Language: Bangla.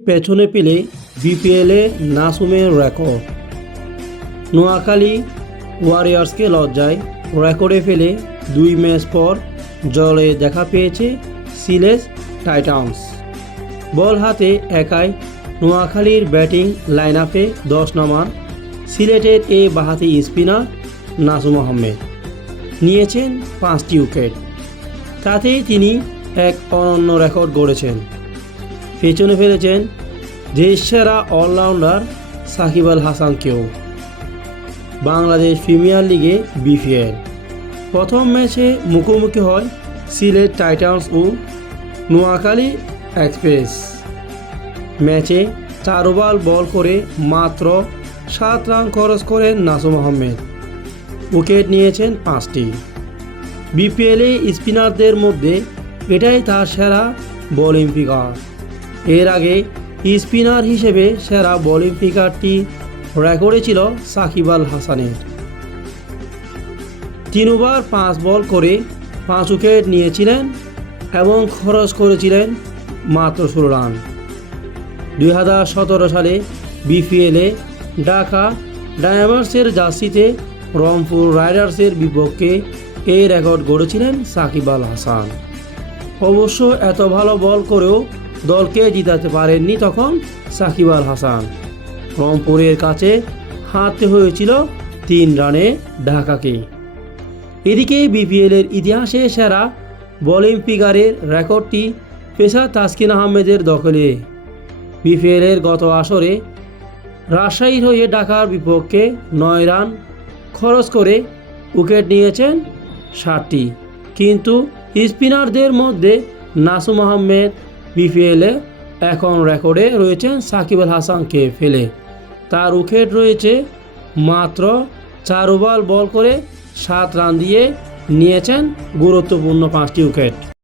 পেছনে পেলে বিপিএলে নাসুমের রেকর্ড। নোয়াখালী ওয়ারিয়র্সকে লজ্জায় রেকর্ডে ফেলে 2 ম্যাচ পর জলে দেখা পেয়েছে সিলেট টাইটান্স। বল হাতে একাই নোয়াখালীর ব্যাটিং লাইন আপে 10 নামান সিলেটের এই বাঁহাতি স্পিনার নাসুম আহমেদ নিয়েছেন 5টি উইকেট। তাতেই তিনি এক অনন্য রেকর্ড গড়েছেন। পেছনে ফেলেছেন দেশসেরা অলরাউন্ডার সাকিব আল হাসানকেও। বাংলাদেশ প্রিমিয়ার লিগে বিপিএল প্রথম ম্যাচে মুখোমুখি হয় সিলেট টাইটান্স ও নোয়াখালী এক্সপ্রেস। ম্যাচে 4 ওভার বল করে মাত্র 7 রান খরচ করেন নাসুম আহমেদ। উইকেট নিয়েছেন 5টি। বিপিএলে স্পিনারদের মধ্যে এটাই তার সেরা বোলিং ফিগার। এর আগে স্পিনার হিসেবে সেরা বোলিং ফিগারটি রেকর্ডে ছিল সাকিব আল হাসানের। 3 ওভার 5 বল করে 5 উইকেট নিয়েছিলেন এবং খরচ করেছিলেন মাত্র 16 রান। 2017 সালে বিপিএলে ঢাকা ডায়মন্ডসের জার্সিতে রংপুর রাইডার্সের বিপক্ষে এই রেকর্ড গড়েছিলেন সাকিব আল হাসান। অবশ্য এত ভালো বল করেও দলকে জিতাতে পারেননি তখন সাকিব আল হাসান। রংপুরের কাছে হারতে হয়েছিল 3 রানে ঢাকাকে। এদিকে বিপিএলের ইতিহাসে সেরা বোলিং ফিগারের রেকর্ডটি পেসার তাসকিন আহমেদের দখলে। বিপিএলের গত আসরে রাজশাহীর হয়ে ঢাকার বিপক্ষে 9 রান খরচ করে উইকেট নিয়েছেন 7টি। কিন্তু স্পিনারদের মধ্যে নাসুম আহমেদ বিপিএলে এখন রেকর্ডে রয়েছেন সাকিব আল হাসানকে ফেলে। তার উইকেট রয়েছে মাত্র 4 ওভার বল করে 7 রান দিয়ে নিয়েছেন গুরুত্বপূর্ণ 5টি উইকেট।